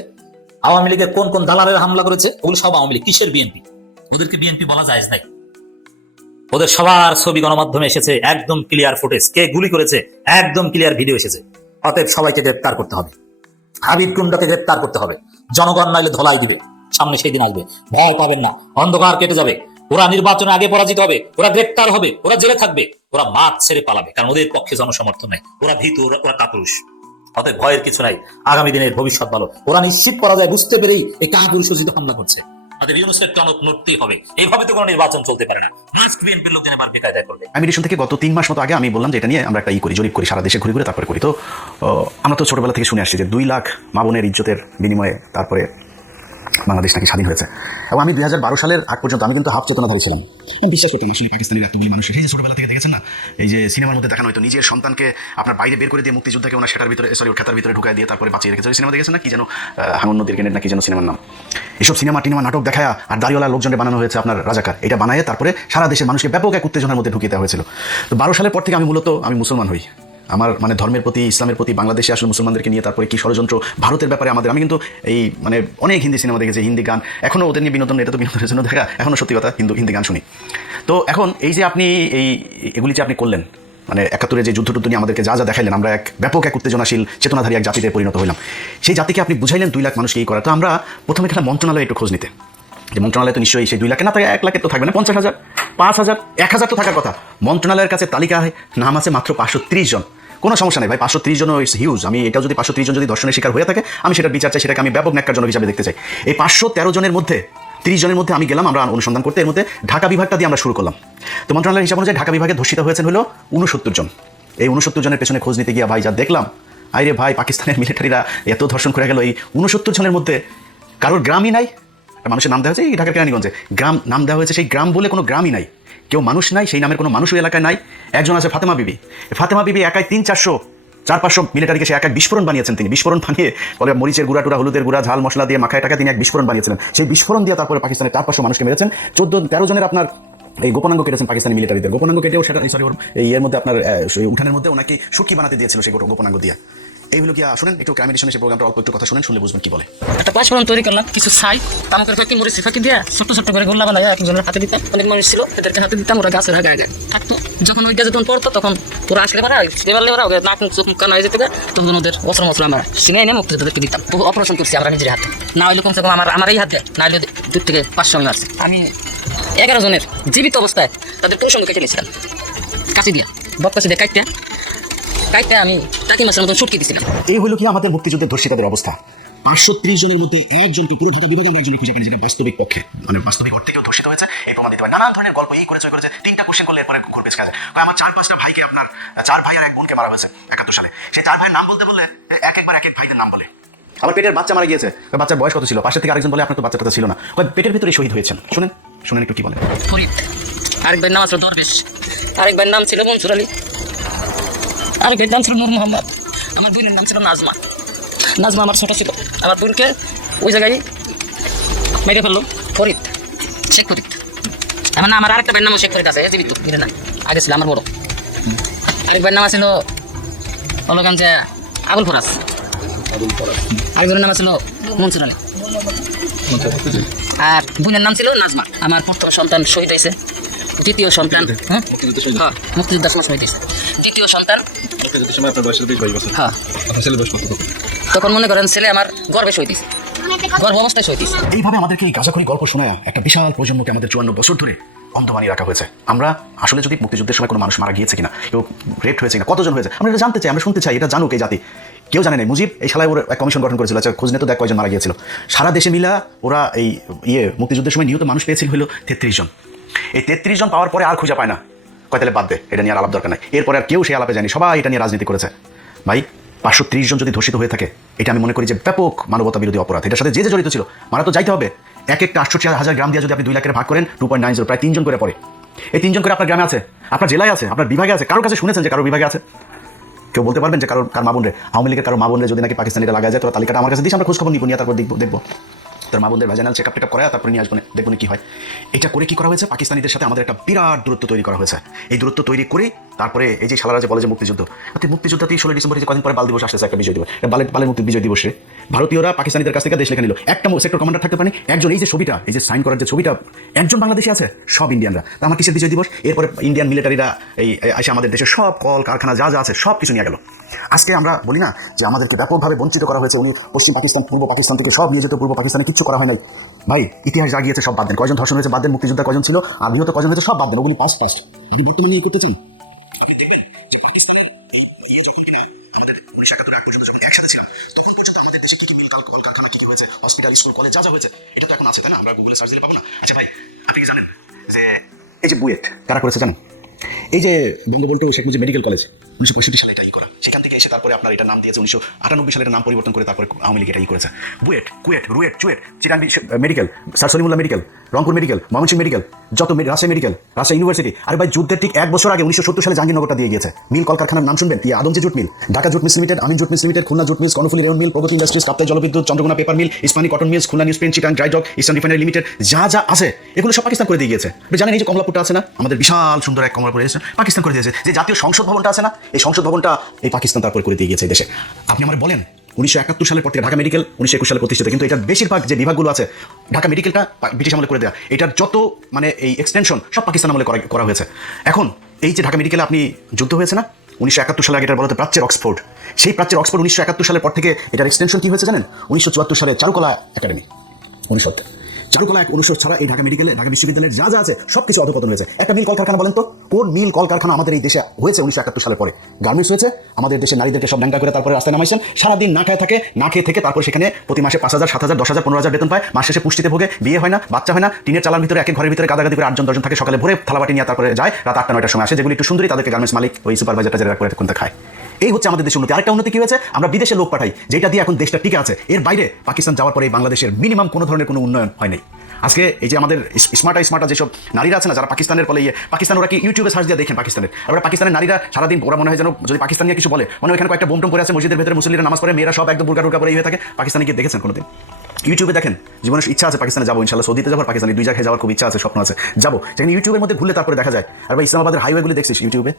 আওয়ামী লীগের কোন কোন দালালের হামলা করেছে, ওগুলো সব আওয়ামী লীগ। কিসের বিএনপি? ওদেরকে বিএনপি বলা যায় নাই। ওদের সবার ছবি গণমাধ্যমে এসেছে, একদম ক্লিয়ার ফুটেজ, কে গুলি করেছে একদম ক্লিয়ার ভিডিও এসেছে। অতএব সবাইকে গ্রেপ্তার করতে হবে, হাবিব গুন্ডাকে গ্রেপ্তার করতে হবে। জনগণ নাইলে ধলাই দিবে, সামনে সেই দিন আসবে, ভয় পাবেন না, অন্ধকার কেটে যাবে। ওরা নির্বাচনের আগে পরাজিত হবে, ওরা গ্রেপ্তার হবে, ওরা জেলে থাকবে, ওরা মাঠ ছেড়ে পালাবে, কারণ ওদের পক্ষে জনসমর্থন নাই, ওরা ভীতু, ওরা কাপুরুষ। অতএব ভয়ের কিছু নাই, আগামী দিনের ভবিষ্যৎ ভালো। ওরা নিশ্চিত করা যায় বুঝতে পেরেই এই কাপুরুষ সূচিত হামলা করছে। তাদের ইউনুসের টনক নড়তেই হবে, এইভাবে তো কোনো নির্বাচন চলতে পারে না। মাস্ট বিএনপির লোকজন এবার বেকায়দায় করবে। আমি রেশন থেকে গত 3 মাস মতো আগে আমি বললাম যে এটা নিয়ে আমরা একটা জরিপ করি, সারা দেশে ঘুরে ঘুরে তারপরে করি। তো আমরা তো ছোটবেলা থেকে শুনে আসছি যে 2 লাখ মা বোনের ইজ্জতের বিনিময়ে তারপরে বাংলাদেশ নাকি স্বাধীন হয়েছে। এবং আমি 2012 সালের আগ পর্যন্ত আমি কিন্তু হাফ চেতনাধারী ছিলাম। আমি বিশ্বাস করতাম আসলে পাকিস্তানের এত মানুষের, এই যে ছোটবেলা থেকে দেখেছেন না, এই যে সিনেমার মধ্যে দেখানো হয়তো নিজের সন্তানকে আপনার বাইরে বের করে দিয়ে মুক্তিযোদ্ধাকে ওনার সেটার ভিতরে খেতার ভিতরে ঢুকায় দিয়ে তারপরে বাঁচিয়ে রেখেছে। সিনেমা দেখেছেন না, কি যেন হাঙ্গন নদীর গ্রেনেড নাকি যেন সিনেমার নাম। এসব সিনেমা টিনেমা নাটক দেখায় আর দাড়িওয়ালা লোকজনে বানানো হয়েছে আপনার রাজাকার। এটা বানায় তারপরে সারা দেশের মানুষকে ব্যাপক এক উত্তেজনার মধ্যে ঢুকিয়ে দেওয়া হয়েছিল। তো 12 সালের পর থেকে আমি মূলত মুসলমান হই। আমার মানে ধর্মের প্রতি, ইসলামের প্রতি, বাংলাদেশে আসলে মুসলমানদেরকে নিয়ে তারপরে কি ষড়যন্ত্র, ভারতের ব্যাপারে আমি কিন্তু এই মানে অনেক হিন্দি সিনেমা দেখেছি, হিন্দি গান এখনও ওদের নিয়ে বিনোদন, এটা তো বিনোদনের জন্য দেখা, এখনও সত্যি কথা হিন্দি গান শুনি। তো এখন এই যে আপনি এগুলি যে আপনি করলেন, মানে 71-এর যে যুদ্ধ নিয়ে আমাদেরকে যা দেখাইলেন, আমরা এক ব্যাপক এক উত্তেজনাশীল চেতনাধারী এক জাতিতে পরিণত হইলাম। সেই জাতিকে আপনি বুঝাইলেন 2 লাখ মানুষকে এই করা। তো আমরা প্রথমে এখানে মন্ত্রণালয়ে একটু খোঁজ নিতে, যে মন্ত্রণালয় তো নিশ্চয়ই সেই 2 লাখে না থাকে, 1 লাখের তো থাকবে না, 50,000, 5,000, 1,000 তো থাকার কথা। মন্ত্রণালয়ের কাছে তালিকায় নাম আছে মাত্র 530 জন। কোনো সমস্যা নেই ভাই, 530 জনও ইটস হিউজ। আমি এটাও যদি 530 জন যদি ধর্ষণের শিকার হয়ে থাকে, আমি সেটার বিচার চাই, সেটাকে আমি ব্যাপক ন্যাক্কারজনক হিসাবে দেখতে চাই। এই 513 জনের মধ্যে 30 জনের মধ্যে আমি গেলাম আমরা অনুসন্ধান করতে। এর মধ্যে ঢাকা বিভাগটা দিয়ে আমরা শুরু করলাম। তো মন্ত্রণালয়ের হিসাব অনুযায়ী ঢাকা বিভাগে ধর্ষিত হয়েছেন হলো 69 জন। এই 69 জনের পেছনে খোঁজ নিতে গিয়ে ভাই যা দেখলাম, আরে ভাই পাকিস্তানের মিলিটারিরা এত ধর্ষণ করে গেল, এই 69 জনের মধ্যে কারোর গ্রামই নাই। মানুষের নাম দেওয়া হয়েছে এই ঢাকার কেরানীগঞ্জে, গ্রাম নাম দেওয়া হয়েছে, সেই গ্রাম বলে কোনো গ্রামই নাই, কেউ মানুষ নাই, সেই নামের কোনো মানুষও এলাকায় নাই। একজন আছে ফাতেমা বিবি, ফাতেমা বিবি একাই 300-400 মিলিটারিকে সে এক বিস্ফোরণ বানিয়েছেন। তিনি বিস্ফোরণ বানিয়ে বলে মরিচের গুঁড়া টুড়া, হলুদের গুঁড়া, ঝাল মশলা দিয়ে মাখায় টাকা তিনি এক বিস্ফোরণ বানিয়েছিলেন। সেই বিস্ফোরণ দিয়ে তারপরে পাকিস্তানের 400-500 মানুষকে মেরেছেন। 14-13 জনের আপনার এই গোপনাঙ্গ কেটেছেন পাকিস্তানি মিলিটারিদের। গোপনাঙ্গ কেটেও সেটা এই এর মধ্যে আপনার উঠানের মধ্যে ওনাকে সুটকি বানাতে দিয়েছিল সেই গোপনাঙ্গ দিয়ে। এইগুলো কি শুনেন একটু ক্রাইম এডিশনের সেই প্রোগ্রামটা অল্প একটু কথা শুনেন, শুনলে বুঝবেন কি বলে। একটা পাঁচফোড়ন তৈরি করলাম, কিছু ছাই তামাকের কয়েকটি মরিচ ফাঁকি দিয়ে ছোট্ট ছোট্ট করে গোল্লা বানায় একজনের হাতে দিতাম। অনেক মানুষ ছিল, এদেরকে হাতে দিতাম, ওরা গাছের আগে আগে থাকতো। যখন ওই গাছে যখন পড়তো তখন ওরা আসলে পারা এবারলে ওরা ওকে নাক মুখ চোখ কানা হয়ে যেতে, তখন ওদের অস্ত্র মশলা আমরা সিনে এনে মুক্তিযোদ্ধাদেরকে দিতাম। তো অপারেশন করছি আমরা নিজের হাতে, না হইলে কমসে কম আমার এই হাত দেয়, না হলে 2 থেকে 500 আমি মারছি। আমি 11 জনের জীবিত অবস্থায় তাদের পুরুষঙ্গ কেটে নিয়েছিলাম কাছে দিয়া, বদকাছি দিয়ে কাইতে আমি টাকি মাছের মতন ছুটকে দিয়েছিলাম। এই হলো কি আমাদের মুক্তিযুদ্ধের ধর্ষিতাদের অবস্থা। 530 জনের মধ্যে একজনকে পুরো ঢাকা বিভাগে আমরা একজনকে খুঁজে পাইনি যেটা বাস্তবিক পক্ষে মানে বাস্তবিক অর্থ থেকেও ধর্ষিত হয়েছে এই প্রমাণ দিতে পারে। নানান ধরনের গল্প এই করেছে 3টা কোশ্চেন করলে এরপরে ঘুরবে কাজে। আমার 4-5টা ভাইকে আপনার 4 ভাই আর 1 বোনকে মারা হয়েছে 71 সালে। সেই 4 ভাইয়ের নাম বলতে বললে একবার এক ভাইদের নাম বলে। আমার পেটের বাচ্চা মারা গিয়েছে, বাচ্চার বয়স কত ছিল? পাশে থেকে আরেকজন বলে আপনার তো বাচ্চাটা ছিল না, পেটের ভিতরে শহীদ হয়েছেন। শুনেন একটু কি বলেন। আরেক ভাইয়ের নাম ছিল দরবেশ, আরেক ভাইয়ের নাম ছিল মনসুর আলী, আর এর নাম ছিল নূর মোহাম্মদ, আমার বোনের নাম ছিল নাজমা। নাজমা আমার ছোট ছিল, আমার বোনকে ওই জায়গায় মেরে ফেললো ফরিদ, শেখ ফরিদ। আমার না, আমার আরেকটা ভাইয়ের নাম শেখ ফরিদ আছে, জীবিত গিরে না, আগে ছিল আমার বড়। আরেক ভাইয়ের নাম ছিল হলোগান যে আবুল ফরাজ, আরেকজনের নাম ছিল মনসুর আলী, আর বোনের নাম ছিল নাজমা। আমার প্রথম সন্তান শহীদ হয়েছে, দ্বিতীয় সন্তান মুক্তিযোদ্ধার সময় শহীদ হয়েছে, দ্বিতীয় সন্তান হ্যাঁ। তখন মনে করেন ছেলে আমার গর্বে শহীদ হয়েছে, গর্ভ অবস্থায় শহীদ হয়েছে। এইভাবে আমাদেরকে এই গাঁজাখড়ি গল্প শোনায় একটা বিশাল প্রজন্মকে আমাদের 54 বছর ধরে অন্ধ বানিয়ে রাখা হয়েছে। আমরা আসলে যদি মুক্তিযুদ্ধের সময় কোনো মানুষ মারা গিয়েছে কিনা, কেউ রেপ হয়েছে কিনা, কতজন হয়েছে, আমরা এটা জানতে চাই, আমরা শুনতে চাই, এটা জানুক এই জাতি। কেউ জানে না মুজিব এই শালায় ওর এক কমিশন গঠন করেছিল, আচ্ছা খোঁজ নিয়ে তো দেখ কয়জন মারা গিয়েছিল। সারা দেশে মিলা ওরা এই মুক্তিযুদ্ধের সময় নিহত মানুষ পেয়েছিল হলো 33 জন। এই 33 জন পাওয়ার পরে আর খুঁজে পায় না, কয় তাহলে বাদ দে, এটা নিয়ে আর আলাপ দরকার নাই। এরপরে আর কেউ সেই আলাপে যায়নি, সবাই এটা নিয়ে রাজনীতি করেছে। ভাই 530 জন যদি ধর্ষিত হয়ে থাকে, এটা আমি মনে করি যে ব্যাপক মানবতা বিরোধী অপরাধ। এটার সাথে যে জড়িত ছিল মারা তো যাইতে হবে। এক একটা 68,000 গ্রাম দিয়ে যদি আপনি 2 লাখের ভাগ করেন 2.90, প্রায় 3 জন করে পড়ে। এই 3 জন করে আপনার গ্রামে আছে, আপনার জেলায় আছে, আপনার বিভাগে আছে। কারোর কাছে শুনেছেন যে কারোর বিভাগে আছে? কেউ বলতে পারবেন যে কার মা বোন রে, আওয়ামী লীগের কারো মা বোন রে যদি নাকি পাকিস্তানিরা লাগা যায়, তোর তালিকাটা আমার কাছে দিস, আমরা খোঁজ খবর নিব, নিয়ে তারপর দেখবো তার মা বোনদের ভ্যাজানাল চেকআপ টেকআপ করা, তারপরে নিয়ে আসবো, দেখবো কি হয়। এটা করে কি করা হয়েছে, পাকিস্তানিদের সাথে আমাদের একটা বিরাট দূরত্ব তৈরি করা হয়েছে। এই দূরত্ব তৈরি করে তারপরে এই যে শালারা যে বলে যে মুক্তিযুদ্ধ, মুক্তিযুদ্ধতেই 16 ডিসেম্বর কদিন পরে বাল দিবস আসতেছে, একটা বিজয় দিবস, বালের মুক্তি বিজয় দিবসে ভারতীয়রা পাকিস্তানিদের কাছ থেকে দেশ লেখা নিল। একটা সেক্টর কমান্ডার থাকতে পারেনি একজন। এই যে ছবিটা, এই যে সাইন করার যে ছবিটা, একজন বাংলাদেশি আছে, সব ইন্ডিয়ানরা। তা আমার কিসের বিজয় দিবস? এরপরে ইন্ডিয়ান মিলিটারিরা এই এসে আমাদের দেশের সব কল কারখানা যা যা আছে সব কিছু নিয়ে গেল। আজকে আমরা বলি না যে আমাদেরকে ব্যাপকভাবে বঞ্চিত করা হয়েছে, উনি পশ্চিম পাকিস্তান পূর্ব পাকিস্তান থেকে সব নিয়ে যেত, পূর্ব পাকিস্তানে কিচ্ছু করা হয় নাই। ভাই ইতিহাস যা গিয়েছে সব বাদ দেন, কয়জন ধর্ষণ হয়েছে বাদ দেন, মুক্তিযোদ্ধা কয়জন ছিল আর নিহত কয়জন হয়েছে সব বাদ দেন, ওগুলি পাস্ট। আপনি বর্তমানে নিয়ে করতে চান, হসপিটাল স্কুল কলেজ যা যা হয়েছে এটা তো এখন আছে, তাই না? আমরা গুগলে সার্চ দিলে পাবো না। আচ্ছা ভাই, আপনি কি জানেন যে এই যে বুয়েট কারা করেছে জানেন? এই যে বঙ্গবন্ধু শেখ মুজিব মেডিকেল কলেজ 1965 সালে এটা করা, সেখান থেকে এসে তারপরে আপনার এটার নাম দিয়েছে 1998 সালে নাম পরিবর্তন করে তারপরে আওয়ামী লীগ এটা করেছে। BUET, KUET, RUET, CUET, Chittagong medical, sir Salimullah medical, Rangpur medical, Mymensingh medical, যত রাজশাহী মেডিকেল, রাজশাহী ইউনিভার্সিটি। আর ভাই যুদ্ধের ঠিক 1 বছর আগে 1970 সালে জাহাঙ্গীরনগরটা দিয়ে গিয়েছে। মিল কলকারখানার নাম শুনবেন, Adamjee jute mill, Dhaka jute mills limited, Amin jute mills limited, Khulna jute mills, Karnaphuli rayon mill, Progoti industries, Kaptai জলবিদ্যুৎ, Chandraghona paper mill, Ispahani cotton mills, Khulna newsprint, Chittagong dry dock, eastern refinery limited, যা যা আছে এগুলো সব পাকিস্তান করে দিয়ে গিয়েছে। আপনি জানেন এই যে কমলাপুরটা আছে না, আমাদের বিশাল সুন্দর এক কমলাপুর পাকিস্তান করে দিয়েছে। যে জাতীয় সংসদ ভবনটা আছে না, এই সংসদ ভবনটা এই পাকিস্তান তারপর করে দিয়ে গিয়েছে এই দেশে। আপনি আমার বলেন 1971 সালের পর থেকে ঢাকা মেডিকেল 1921 সালে প্রতিষ্ঠিত, কিন্তু এটার বেশিরভাগ যে বিভাগগুলো আছে, ঢাকা মেডিকেলটা ব্রিটিশ আমলে করে দেওয়া, এটার যত মানে এই এক্সটেনশন সব পাকিস্তান আমলে করা হয়েছে। এখন এই যে ঢাকা মেডিকেলে আপনি যুদ্ধ হয়েছে না 1971 সালে, আগে এটার বলা হতো প্রাচ্যের অক্সফোর্ড। সেই প্রাচ্যের অক্সফোর্ড 1971 সালের পর থেকে এটার এক্সটেনশন কি হয়েছে জানেন? 1974 সালে চারুকলা একাডেমি অনুষদ, চারুকলা এক অনুষদ ছাড়া এই ঢাকা মেডিকেলে, ঢাকা বিশ্ববিদ্যালয়ের যা যা আছে সব কিছু অধপতন হয়েছে। একটা মিল কলকারখানা বলেন তো, কোন মিল কলকারখানা আমাদের এই দেশে হয়েছে 1971 সালের পরে? গার্মেন্টস হয়েছে, আমাদের দেশের নারীদেরকে সব ন্যাংটা করে তারপরে রাস্তায় নামাইছেন, সারাদিন না খায় থাকে, না খেয়ে থেকে তারপর সেখানে প্রতি মাসে 5,000, 7,000, 10,000, 15,000 বেতন পায়, মাস শেষে পুষ্টিতে ভোগে, বিয়ে হয় না, বাচ্চা হয় না, টিনের চালার ভিতরে এক ঘরের ভিতরে গাদাগাদি করে 8জন 10জন থাকে, সকালে ভোরে থালাবাটি নিয়ে তারপরে যায়, রাত 8টা 9টার সময় আসে, যেগুলি একটু সুন্দরী তাদেরকে গার্মেন্টস মালিক ওই সুপারভাইজারটা যারা করে কোনটা খায়। এই হচ্ছে আমাদের দেশের উন্নতি। আরেকটা উন্নতি কি হয়েছে, আমরা বিদেশে লোক পাঠাই, যেটা দিয়ে এখন দেশটা টিকে আছে। এর বাইরে পাকিস্তান যাওয়ার পরে বাংলাদেশের মিনিমাম কোনো ধরনের কোনো উন্নয়ন হয় নাই। আজকে এই যে আমাদের স্মার্টা যেসব নারীরা আছে না, যারা পাকিস্তানের ফলে পাকিস্তান, ওরা কি ইউটিউবে সার্চ দিয়ে দেখেন পাকিস্তানের, আর ওরা পাকিস্তানের নারীরা সারাদিন ওরা মনে হয় যেন যদি পাকিস্তান নিয়ে কিছু বলে মানে ওইখানে কয়েকটা বোম পরে আছে মসজিদের ভেতরে, মুসলিমরা নামাজ পড়ে, মেয়েরা সব একদম বুরকা পরে হয়ে থাকে। পাকিস্তানে গিয়ে দেখেছেন কোনোদিন? ইউটিউবে দেখেন। জীবনের ইচ্ছা আছে পাকিস্তানে যাবো, ইনশাল্লাহ সৌদিতে যাবো, পাকিস্তানে 2 জায়গায় যাওয়ার খুব ইচ্ছা আছে, স্বপ্ন আছে, যাবো। যেখানে ইউটিউবের মধ্যে ঘুরলে তারপরে দেখা যায়। আর ভাই ইসলামাবাদের হাইওয়েগুলি দেখছিস ইউটিউবে,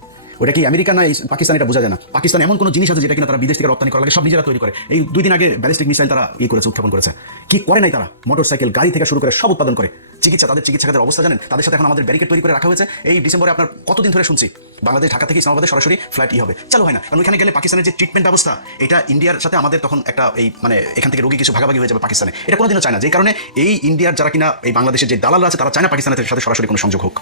ওটা কি আমেরিকা না পাকিস্তান এটা বোঝা যায় না। পাকিস্তান এমন কোনো জিনিস আছে যেটা কিনা তারা বিদেশ থেকে রপ্তানি করা লাগে, সব নিজেরা তৈরি করে। এই 2 দিন আগে ব্যালিস্টিক মিসাইল তারা করেছে, উত্থাপন করেছে। কি করে নাই তারা? মোটরসাইকেল, গাড়ি থেকে শুরু করে সব উৎপাদন করে। চিকিৎসা, তাদের চিকিৎসকের অবস্থা জানেন? তাদের সাথে এখন আমাদের ব্যারিকেড তৈরি করে রাখা হয়েছে। এই ডিসেম্বরে আপনার কতদিন ধরে শুনছি বাংলাদেশ ঢাকা থেকে ইসলামাবাদে সরাসরি ফ্লাইট হবে, চালু হয় না। কারণ ওইখানে গেলে পাকিস্তানের যে ট্রিটমেন্ট ব্যবস্থা, এটা ইন্ডিয়ার সাথে আমাদের তখন একটা এই মানে এখান থেকে রোগী কিছু ভাগাভাগি হয়ে যাবে পাকিস্তানে, এটা কোনোদিনও চায় না। যেই কারণে এই ইন্ডিয়ার যারা কিনা এই বাংলাদেশের যে দালালরা আছে, তারা চায় না পাকিস্তানের সাথে সরাসরি কোনো সংযোগ হোক।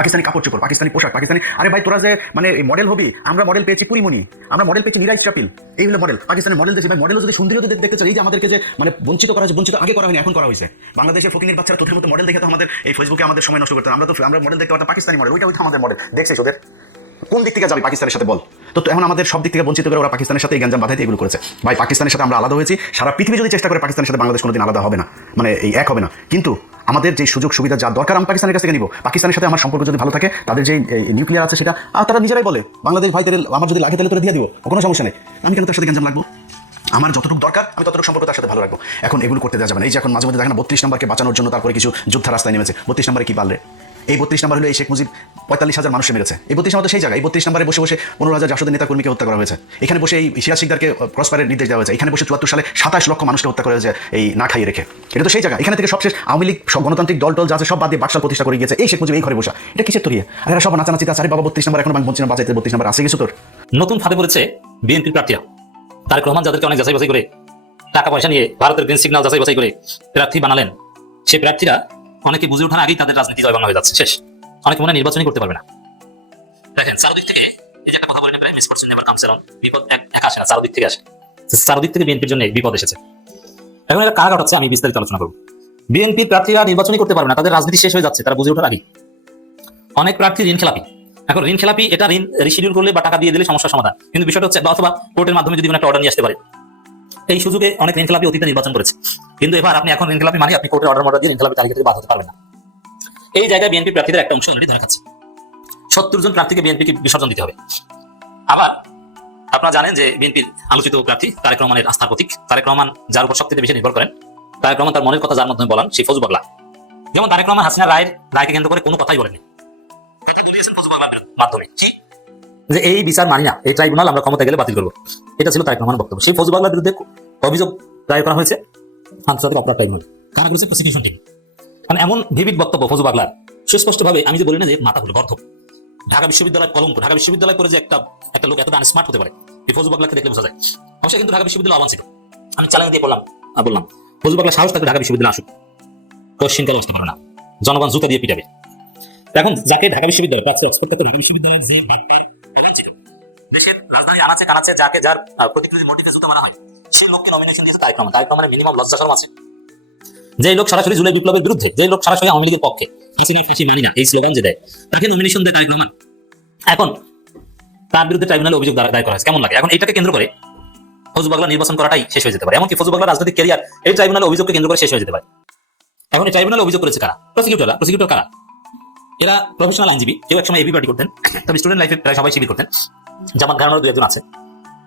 পাকিস্তানি কাপড় চোপড়, পাকিস্তানি পোশাক, পাকিস্তানি, আরে ভাই তোরা যে মানে মডেল হবি, আমরা মডেল পেয়েছি পুরিমণি, আমরা মডেল পেয়েছি নিরাজ চাপিল, এই হলো মডেল। পাকিস্তানের মডেল দেখছি ভাই, মডেলও যদি সুন্দরী দেখতে চাই, এই যে আমাদেরকে যে মানে বঞ্চিত করা হয়েছে, বঞ্চিত আগে করা হয়নি, এখন করা হয়েছে। বাংলাদেশের ফকিনীর বাচ্চারা তোদের মতো মডেল দেখে তো আমাদের এই ফেসবুকে আমাদের সময় নষ্ট করতে, আমরা মডেল দেখতে পারতাম পাকিস্তানি মডেল, ওইটা আমাদের মডেল দেখছিস ওদের। কোন দিক থেকে যাবে পাকিস্তানের সাথে বল? তো এখন আমাদের সব দিক থেকে বঞ্চিত করে ওরা পাকিস্তানের সাথে এই গ্যাঞ্জাম বাধাইতে এগুলো করেছে। ভাই পাকিস্তানের সাথে আমরা আলাদা হয়েছি, সারা পৃথিবী যদি চেষ্টা করে পাকিস্তানের সাথে বাংলাদেশ কোনোদিন আলাদা হবে না, মানে এই এক হবে না। কিন্তু আমাদের যে সুযোগ সুবিধা যা দরকার আমি পাকিস্তানের কাছ থেকে নিব। পাকিস্তানের সাথে আমার সম্পর্ক যদি ভালো থাকে, তাদের যে নিউক্লিয়ার আছে সেটা তারা নিজেরাই বলে বাংলাদেশ ভাই তাহলে আমার যদি লাগে তাহলে তোরা দিয়ে দিব, কোনো সমস্যা নেই। আমি কেন তার সাথে গ্যাঞ্জাম লাগবো? আমার যতটুকু দরকার আমি ততটুকু সম্পর্ক তার সাথে ভালো রাখবো। এখন এগুলো করতে দেওয়া যাবে না। এই যে এখন মাঝে মধ্যে দেখেন 32 নম্বরকে বাঁচানোর জন্য তারপরে কিছু যোদ্ধা রাস্তায় নেমেছে। 32 নম্বরে কি পারলে? এই 32 নম্বর হলো এই শেখ মুজিব 45,000 মানুষকে মেরেছে। এই 32 নম্বর তো সেই জায়গা। এই 32 নম্বরে বসে বসে 15,000 জাসদের নেতা কর্মীকে হত্যা করা হয়েছে। এখানে বসে এই সিরাজ শিকদারকে ক্রসফায়ারের নির্দেশ দেওয়া হয়েছে। এখানে বসে 74 সালে 27 লক্ষ মানুষকে হত্যা করা হয়েছে এই না খাইয়ে রেখে। এটা তো সেই জায়গা। এখানে থেকে সবশেষ আওয়ামী লীগ সব গণতান্ত্রিক দল টল যা আছে সব বাদ দিয়ে বাকশাল প্রতিষ্ঠা করে গিয়েছে এই শেখ মুজিব এই ঘরে বসা। এটা কিসের তরিয়ে? আর এরা সব নাচানাচিতে আছে। আরে বাবা 32 নম্বর এখন আমি বলছি না বাঁচাইতে 32 নম্বর আছে কিছু তোর। নতুন ফাঁদে পড়েছে বিএনপির প্রার্থীরা। তারেক রহমান যাদেরকে অনেক যাচাই বাছাই করে টাকা পয়সা নিয়ে ভারতের গ্রিন সিগন্যাল যাচাই বাছাই করে প্রার্থী বানালেন, সেই প্রার্থীরা অনেকে বুঝে ওঠার আগেই তাদের রাজনীতি জয়বাংলা হয়ে যাচ্ছে, শেষ। অনেকে মনে নির্বাচনই করতে পারবে না। দেখেন চারদিক থেকে এই যে একটা কথা বলেন, মিসফরচুন নেভার কামস অ্যালোন, বিপদ এক আসে না, চারদিক থেকে আসে। চারদিক থেকে বিএনপির জন্য বিপদ এসেছে। এখন এটা কারা ঘটাচ্ছে আমি বিস্তারিত আলোচনা করব। বিএনপির প্রার্থীরা নির্বাচনই করতে পারবে না, তাদের রাজনীতি শেষ হয়ে যাচ্ছে, তারা বুঝে ওঠার আগেই। অনেক প্রার্থী ঋণ খেলাপি। এখন ঋণ খেলাপি, এটা ঋণ রিশিডিউল করলে বা টাকা দিয়ে দিলে সমস্যার সমাধান, কিন্তু বিষয়টা হচ্ছে অথবা কোর্টের মাধ্যমে যদি কোনো একটা অর্ডার নিয়ে আসতে পারে। এই সুযোগে অনেক ঋণ খেলাপি অতীতে নির্বাচন করেছে, কিন্তু এবার আপনি এখন ঋণ খেলাপি মানে আপনি কোর্টের অর্ডার দিয়ে ঋণ খেলাপি তালিকা থেকে বাদ হতে পারবেন না। এই জায়গায় বিএনপি প্রার্থীদের একটা অংশ অলরেডি ধরা খাচ্ছে। 70 জন প্রার্থীকে বিএনপিকে বিসর্জন দিতে হবে। আবার আপনারা জানেন যে বিএনপির আলোচিত প্রার্থী তারেক রহমানের আস্থার প্রতীক, তারেক রহমান যার উপর সবচেয়ে বেশি নির্ভর করেন, তারেক রহমান তার মনের কথা যার মাধ্যমে বলেন সেই ফৌজু পাগলা। যেমন তারেক রহমান হাসিনা রায়কে কেন্দ্র করে কোনো কথাই বলেনি, মাধ্যমে যে এই বিচার মানি না, এই ট্রাইব্যুনাল আমরা ক্ষমতা গেলে বাতিল করবো, এটা ছিল তারেক রহমানের বক্তব্য। সেই ফৌজু পাগলার বিরুদ্ধে অভিযোগ দায়ের করা হয়েছে আন্তর্জাতিক অপরাধ ট্রাইব্যুনাল, কারা করেছে প্রসিকিউশন টিম। মানে এমন ভিভিড বক্তব্য ফৌজু পাগলার, সুস্পষ্টভাবে আমি যে বলি না যে মাথা হলো গর্ধব, ঢাকা বিশ্ববিদ্যালয় কলঙ্ক, ঢাকা বিশ্ববিদ্যালয় করে যে একটা লোক এতটা আনস্মার্ট হতে পারে এই ফৌজু পাগলাকে দেখলে বোঝা যায়। অবশ্যই কিন্তু ঢাকা বিশ্ববিদ্যালয় অবাঞ্ছিত, আমি চ্যালেঞ্জ দিয়ে বললাম ফৌজু পাগলা সাহস থাকলে ঢাকা বিশ্ববিদ্যালয় আসুক, কোশ্চিন করে আসতে পারে না, জনগণ জুতা দিয়ে পিটাবে। এখন যাকে ঢাকা বিশ্ববিদ্যালয় প্রার্থী এক্সপেক্ট করতে ঢাকা বিশ্ববিদ্যালয়ের যে দেশের রাজধানী আনাচে কানাচে যাকে যার প্রতিকৃতি মোটিভে জুতা মারা হয়, সেই লোককে নমিনেশন দিয়েছে তারেক রহমান। তারেক রহমানের মিনিমাম লজ্জা শরম আছে। যে লোক সরাসরি জুলাই বিপ্লবের বিরুদ্ধে, যে লোক সরাসরি আওয়ামী লীগের পক্ষে, হাসিনা ফাঁসি মানি না এই স্লোগান যে দেয়, তাকে নমিনেশন দেয় তারেক রহমান। এখন তার বিরুদ্ধে ট্রাইব্যুনালে অভিযোগ দায়ের করা হয়েছে, কেমন লাগে? এখন এইটাকে কেন্দ্র করে ফৌজু পাগলা নির্বাচন করাটাই শেষ হয়ে যেতে পারে। এমনকি ফৌজু পাগলার রাজনৈতিক ক্যারিয়ার এই ট্রাইব্যুনালে অভিযোগকে কেন্দ্র করে শেষ হয়ে যেতে পারে। এখন এই ট্রাইব্যুনালে অভিযোগ করেছে কারা? প্রসিকিউটর কারা? এরা প্রফেশনাল আইনজীবী, কেউ একসময় এবি পার্টি করতেন, তবে স্টুডেন্ট লাইফে প্রায় সবাই শিবির করতেন। জামাত ঘরানার 2-1 জন আছে।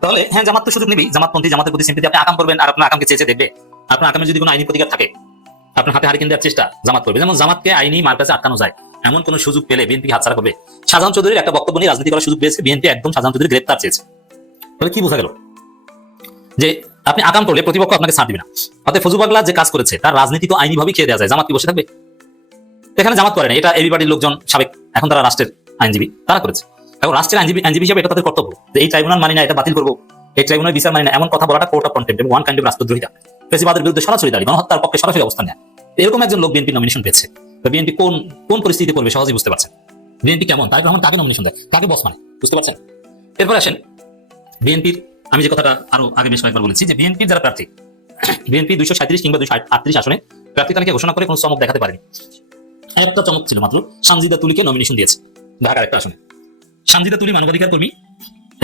তাহলে হ্যাঁ, জামাত তো সুযোগ নিবি, জামাতপন্থী, জামাতের প্রতি সিম্পথি, আপনি আকাম করবেন আর আপনার আকামকে চেয়ে দেখবে। আপনার আকামের যদি কোনো আইনি প্রতিকার থাকে, আপনার হাতে হারিকেন দেওয়ার চেষ্টা জামাত করবে। যেমন জামাতকে আইনি মার্কাজে আটকানো যায় এমন কোন সুযোগ পেলে বিএনপি হাতছাড়া করবে। শাহজাহান চৌধুরীর একটা বক্তব্য নিয়ে রাজনীতি করার সুযোগ পেয়েছে বিএনপি, একদম শাহজাহান চৌধুরী গ্রেপ্তার চেয়েছে। তাহলে কি বোঝা গেল? যে আপনি আকাম করলে প্রতিপক্ষ আপনাকে ছাড় দিবে না। অর্থাৎ ফৌজু পাগলা যে কাজ করেছে তার রাজনীতি তো আইনি ভাবেই খেয়ে দেওয়া যায়, জামাত কি বসে থাকবে? এখানে জামাত করে না, এটা এবি পার্টির লোকজন সাবেক, এখন তারা রাষ্ট্রের আইনজীবী, তারা করেছে। এখন রাষ্ট্রের আইনজীবী হিসেবে এটা তাদের কর্তব্য যে এই ট্রাইব্যুনাল মানি না, এটা বাতিল করবো, এই ট্রাইব্যুনাল বিচার মানি না, এমন কথা বলাটা কোর্ট অফ কন্টেম্প্ট এবং ওয়ান কাইন্ড অফ রাষ্ট্রদ্রোহিতা। ফেসিবাদের বিরুদ্ধে সরাসরি দাঁড়িয়ে গণহত্যার পক্ষে সরাসরি অবস্থান নেয়, এরকম একজন লোক বিএনপি নমিনেশন পেয়েছে। বিএনপি কোন পরিস্থিতিতে পড়বে সহজেই বুঝতে পারছেন। বিএনপি কেমন, তারেক রহমান কাকে নমিনেশন দেয়, কাকে বস মানে, বুঝতে পারছেন? এরপর আসেন বিএনপির, আমি যে কথাটা আরো আগে বেশ কয়েকবার বলেছি যে বিএনপির যারা প্রার্থী, বিএনপি 237 কিংবা 238 আসনে প্রার্থী তালিকা ঘোষণা করে কোনো চমক দেখাতে পারেনি। একটা চমক ছিল মাত্র, সানজিদা তুলিকে নমিনেশন দিয়েছে ঢাকার একটা আসনে। সানজিদা তুলি মানবাধিকার কর্মী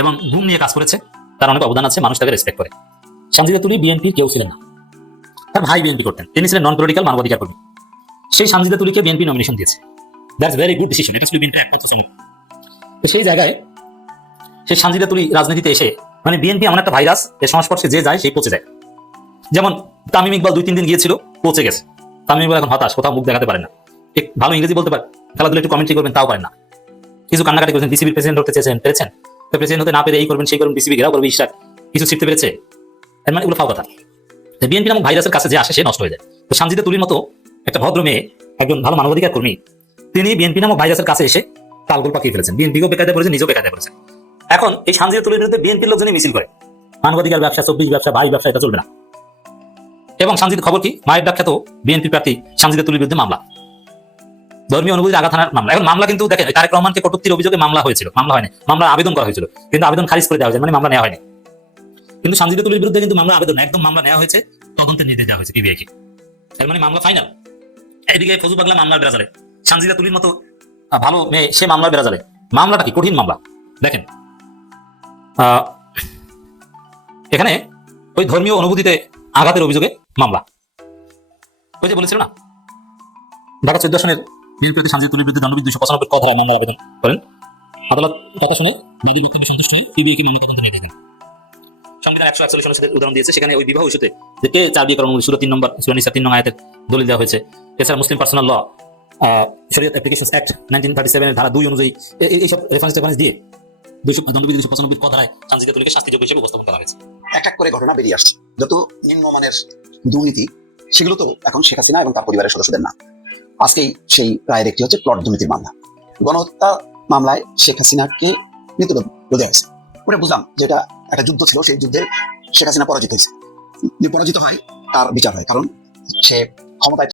এবং ঘুম নিয়ে কাজ করেছে, তার অনেক অবদান আছে, মানুষ তাকে রেসপেক্ট করে। সানজিদা তুলি বিএনপির কেউ ছিলেন না, তার ভাই বিএনপি করতেন, তিনি ছিলেন নন পলিটিক্যাল মানবাধিকার কর্মী। সেই সানজিদা তুলিকে বিএনপি নমিনেশন দিয়েছে, দ্যাটস ভেরি গুড ডিসিশন, এটা ছিল বিএনপির একমাত্র চমক। তো সেই জায়গায় সেই সানজিদা তুলি রাজনীতিতে এসে, মানে বিএনপি এমন একটা ভাইরাস, এর সংস্পর্শে যে যায় সেই পচে যায়। যেমন তামিম ইকবাল 2-3 দিন গিয়েছিল, পচে গেছে। তামিম ইকবাল এখন হতাশ, কোথাও মুখ দেখাতে পারে না, ঠিক ভালো ইংরেজি বলতে পারে, খেলাধুলা একটু কমেন্ট্রি করবেন তাও পারেন না, কিছু কান্নাকাটি করেছেন, বিসিবির প্রেসিডেন্ট হতে পেরেছেন, তো প্রেসিডেন্ট হতে না পেরে এই করবেন সেই করবেন, বিসিবি ঘেরাও করবে, ইশরাক কিছু শিখতে পেরেছে, এর মানে এগুলো ফাও কথা। বিএনপি নামক ভাইরাসের কাছে যে আসে সে নষ্ট হয়ে যায়। তো সানজিদা তুলির মতো একটা ভদ্র মেয়ে, একজন ভালো মানবাধিকার কর্মী, তিনি বিএনপি নামক ভাইরাসের কাছে এসে তালগোল পাকিয়ে ফেলেছেন, বিএনপিকেও বেকায়দা করেছেন, নিজেও বেকায়দা করেছেন। এখন এই সানজিদা তুলির বিরুদ্ধে বিএনপির লোকজনই মিছিল করে, মানবাধিকার ব্যবসা, 24 ব্যবসা, ভাই ব্যবসা, এটা চলবে না। এবং সানজিদ খবর কি, মায়ের ব্যাখ্যাত বিএনপি প্রার্থী সানজিদা তুলির বিরুদ্ধে মামলা, ধর্মীয় অনুভূতির আঘাত হানার মামলা। এখন মামলা কিন্তু দেখেন, তারেক রহমানকে কটূক্তির অভিযোগে মামলা হয়েছিল, মামলা হয়নি, মামলা আবেদন করা হয়েছিল, কিন্তু আবেদন খারিজ করে দেওয়া হয়েছে, মানে মামলা নেওয়া হয়নি। কিন্তু সানজিদা তুলির বিরুদ্ধে কিন্তু মামলা আবেদন একদম মামলা নেওয়া হয়েছে, তদন্তের নির্দেশ দেওয়া হয়েছে পিবিআইকে, এর মানে মামলা ফাইনাল। এদিকে ফৌজু পাগলা মামলার বেড়াজালে, সানজিদা তুলির মতো ভালো মেয়ে সে মামলার বেড়াজালে। মামলাটা কি কঠিন মামলা, দেখেন, এখানে ওই ধর্মীয় অনুভূতিতে আঘাতের অভিযোগে মামলা। ওই যে বলেছিল না, ঢাকা 14 আসনের বিএনপিতে সামজিদ তুলির বিরুদ্ধে 295 ক ধারায় মামলা আবেদন করেন। আদালত কথা শুনে বাদী বক্তব্যে সন্তুষ্ট হয়ে পিবিআইকে মামলা তদন্ত নিয়ে থাকেন। সংবিধান 141 অনুচ্ছেদের উদাহরণ দিয়েছে, সেখানে ওই বিবাহ ইস্যুতে যে কে 4 বিয়ে করার অনুমতি সূরা 3 নম্বর সূরা নিসা 3 নং আয়াতের দলিল দেওয়া হয়েছে। এছাড়া মুসলিম পার্সোনাল ল শরিয়ত অ্যাপ্লিকেশনস অ্যাক্ট 1937 এর ধারা 2 অনুযায়ী এইসব রেফারেন্স দিয়ে দণ্ডবিধি 295 ক ধারায় সামজিদ তুলিকে শাস্তিযোগ্য হিসেবে উপস্থাপন করা হয়েছে। এক এক করে ঘটনা বেরিয়ে আসছে। যত নিম্নমানের দুর্নীতি সেগুলো তো এখন শেখ হাসিনা এবং তার পরিবারের সদস্যদের না। আজকেই সেই রায়ের একটি হচ্ছে প্লট দুর্নীতির মামলা। গণহত্যা মামলায় শেখ হাসিনাকে মৃত্যুদণ্ড দেওয়া হয়েছে। ওটা বুঝলাম যে এটা একটা যুদ্ধ ছিল, সেই যুদ্ধে শেখ হাসিনা পরাজিত হয়েছে। পরাজিত হয় তার বিচার হয়, কারণ সে ক্ষমতায়